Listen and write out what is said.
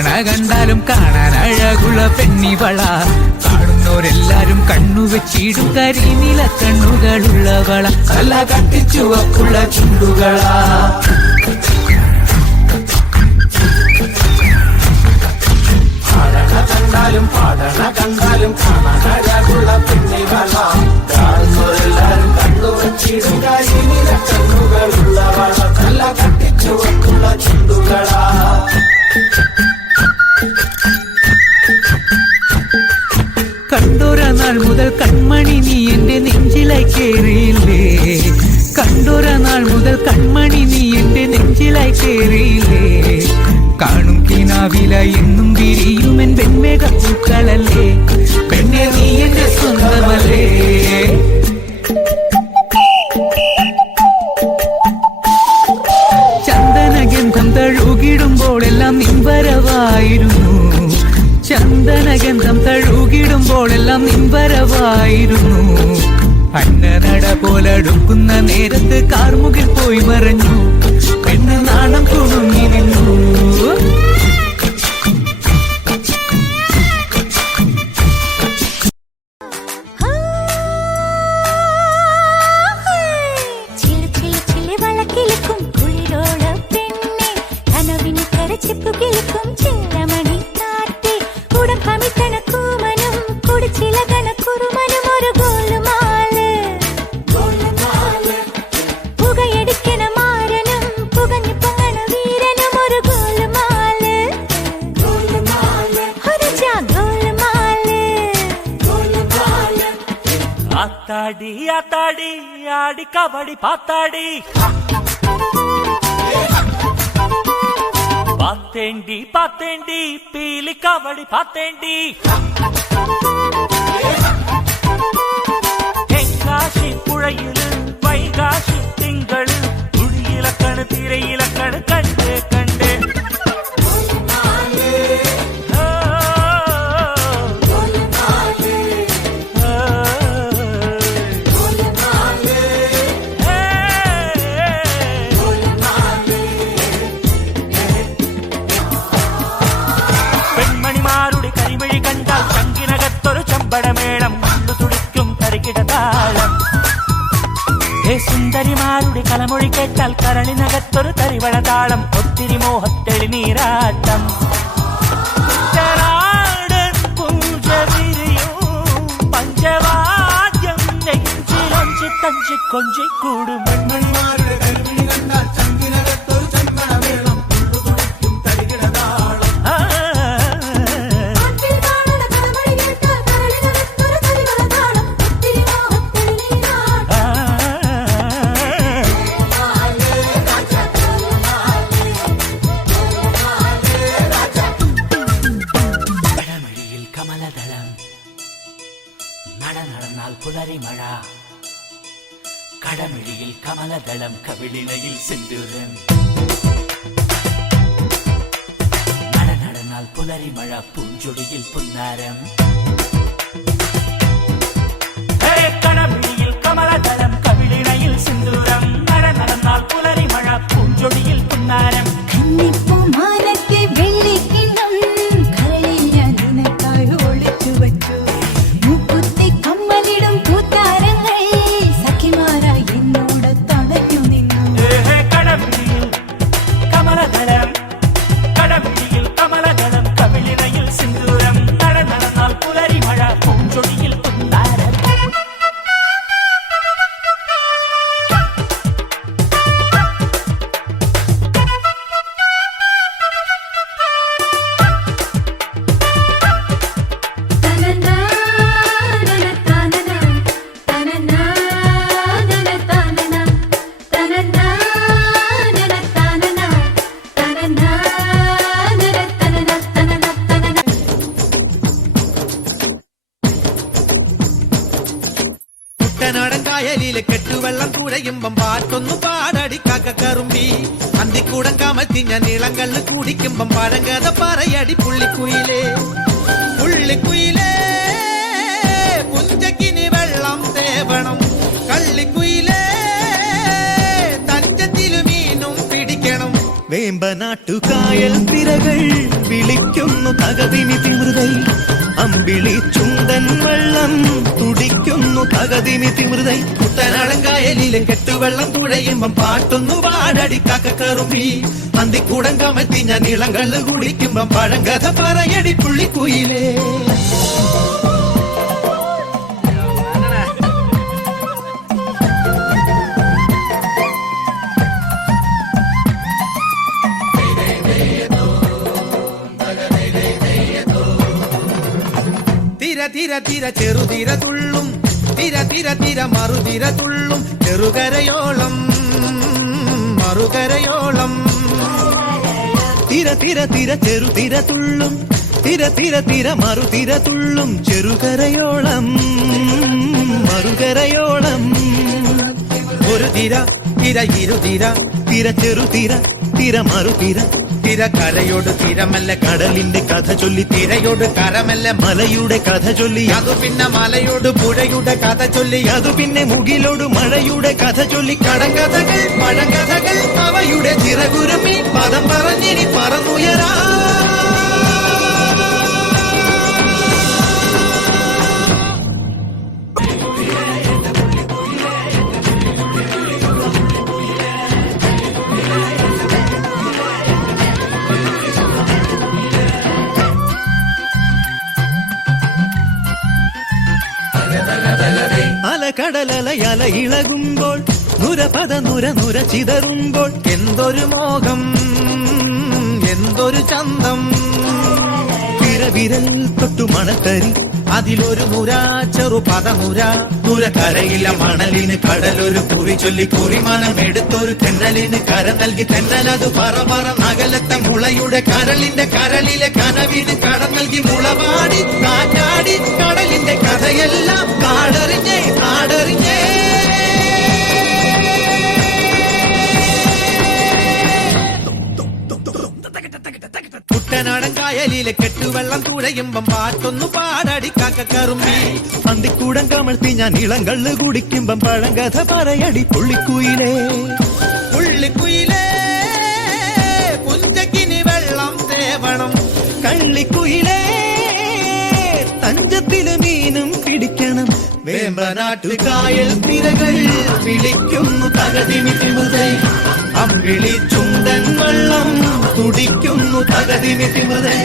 കണ്ടാലും കാണാൻ അഴകുള്ള പെണ്ണിവള. കാണുന്നവരെല്ലാരും കണ്ണുവെച്ചിടും കരിനീല കണ്ണുകളുള്ളവള. നല്ല കട്ടിച്ചുവപ്പുള്ള ചുണ്ടുകളാ. കണ്ടാലും കാണാൻ അഴകുള്ള പെണ്ണിവള. കാണുന്നവരെല്ലാരും കണ്ണുവെച്ചിടും കരിനീല കണ്ണുകളുള്ളവള. നല്ല കട്ടിച്ചുവപ്പുള്ള ചുണ്ടുകളാ. കണ്ടോര നാൾ മുതൽ കൺമണി നീ എന്റെ നെഞ്ചിലായി കേറിയില്ലേ. കണ്ടോര നാൾ മുതൽ കൺമണി നീ എന്റെ നെഞ്ചിലായി കേറിയില്ലേ. കാണും കിനാവില എന്നും വിരിയുമെൻ വെൺമേഘപ്പൂക്കളല്ലേ. പെണ്ണെ നീ എന്റെ സ്വന്തമല്ലേ. ചന്ദനഗന്ധം തഴുകിടുമ്പോഴെല്ലാം നിൻവരവായിരുന്നു. ചന്ദനഗന്ധം തഴുകിടുമ്പോഴെല്ലാം നിൻവരവായിരുന്നു. അന്നനട പോലടുക്കുന്ന നേരത്ത് കാർമുകിൽ പോയി മറഞ്ഞു. പെണ്ണ് നാണം കുണുങ്ങി നിന്നു. ஆத்தாடி ஆத்தாடி ஆடி கபடி பாத்தாடி. பாத்தேண்டி பாத்தேண்டி பீலி கபடி பாத்தேண்டி. தென்காசி புழையிலு வைகாசி திங்களு துடியிலக்கணு திரையிலக்கணு கண்டு கண்டு. ചമ്പടമേളം കണ്ടു തുടിക്കും തരികിടതാളം. സുന്ദരിമാരുടെ കലമൊഴി കേട്ടാൽ കരളിനകത്തൊരു തരിവളതാളം. ഒത്തിരി മോഹത്തെളി നീരാട്ടം. പഞ്ചവാദ്യം നെഞ്ചിലൊഞ്ചി തഞ്ചി കൊഞ്ചി കൂടും. നടന്നാൽ പുലരിമഴ. കടമിഴിയിൽ കമലദളം കവിളിണയിൽ സിന്ദൂരം. നടന്നാൽ പുലരിമഴ പൂഞ്ചൊടിയിൽ പുന്നാരം. കടമിഴിയിൽ കമലദളം കവിളിണയിൽ സിന്ദൂരം. നടന്നാൽ പുലരിമഴ പൂഞ്ചൊടിയിൽ പുന്നാരം. കായലിലെ കെട്ടുവെള്ളം കുഴയുമ്പം പാട്ടൊന്നു പാടടി കാക്കക്കറുമ്പി. അന്തിക്കൂടം കമത്തിഞ്ഞ നീളങ്കല്ല് കുടിക്കുമ്പം പഴങ്കഥ പറയടി പുള്ളിക്കുയിലേ. പുള്ളിക്കുയിലേ പുഞ്ചക്കിനി വെള്ളം തേവണം. കള്ളിക്കുയിലേ തഞ്ചത്തിലു മീനും പിടിക്കണം. വേമ്പനാട്ടുകായൽ തിരകൾ വിളിക്കുന്നു തകതിമി തിമൃതൈ അമ്പിളി ചുണ്ടൻ വെള്ളം തുടിക്കുന്നു തകതിമി തിമൃതൈ കുട്ടനാടൻകായലിലെ കെട്ടുവെള്ളം തുഴയുമ്പം പാട്ടൊന്നു പാടടി കാക്കക്കറുമ്പി അന്തിക്കൂടം കമത്തി ഞാൻ ഇളങ്കള്ള് കുടിക്കുമ്പം പഴങ്കഥ പറയടി പുള്ളിക്കുയിലേ തിര തിര തിര ചെറുതിര തുള്ളും തിര തിര തിര മറുതിര തുള്ളും ചെറുകരയോളം മറുകരയോളം തിര തിര തിര ചെറുതിര തുള്ളും തിര തിര തിര മറുതിര തുള്ളും ചെറുകരയോളം മറുകരയോളം ഒരു തിര തിര ഇരുതിര തിര ചെറുതിര തിര മറുതിര തിര കരയോട് തിരമല്ല കടലിന്റെ കഥ ചൊല്ലി തിരയോട് കരമല്ല മലയുടെ കഥ ചൊല്ലി അതു പിന്നെ മലയോട് പുഴയുടെ കഥ ചൊല്ലി അതു പിന്നെ മുകിലോട് മഴയുടെ കഥ ചൊല്ലി കടങ്കഥകൾ പഴങ്കഥകൾ അവയുടെ ചിറകുരുമി പദം പറഞ്ഞിനി പറന്നുയരാ അലകടലല ഇളകുമ്പോൾ നുരപദ നുര നുര ചിതറുമ്പോൾ എന്തൊരു മോഹം എന്തൊരു ചന്തം വിരവിരൽ തൊട്ടു മണത്തരി അതിലൊരു മുര ചെറു പദമുര മുര കരയില്ല മണലിന് കടലൊരു കുറി ചൊല്ലി കുറിമണം എടുത്തൊരു തെന്നലിന് കര നൽകി തെന്നലത് പറ പറ നഗലത്തെ മുളയുടെ കരളിന്റെ കരളിലെ കനവിന് കട നൽകി മുളപാടി കാറ്റാടി കടലിന്റെ കഥയെല്ലാം കാടറിഞ്ഞേ കാടറിഞ്ഞേ കുട്ടനാടൻ കായലിലെ കെട്ടുവെള്ളം തുഴയുമ്പം പാട്ടൊന്നു പാടടി കാക്കക്കറുമ്പി അന്തിക്കൂടം കമഴ്ത്തി ഞാൻ ഇളങ്കള്ള് കുടിക്കുമ്പം പഴങ്കഥ പറയടി പുള്ളിക്കുയിലേ പുള്ളിക്കുയിലേ പുഞ്ചക്കിനി വെള്ളം തേവണം കള്ളിക്കുയിലേ തഞ്ചത്തില് മീനും പിടിക്കണം വേമ്പനാട്ടുകായൽ തിരകൾ വിളിക്കുന്നു തകതിമി തിമുതൈ അമ്പിളി ചുണ്ടൻ വെള്ളം തുടിക്കുന്നു തകതിമി തിമുതൈ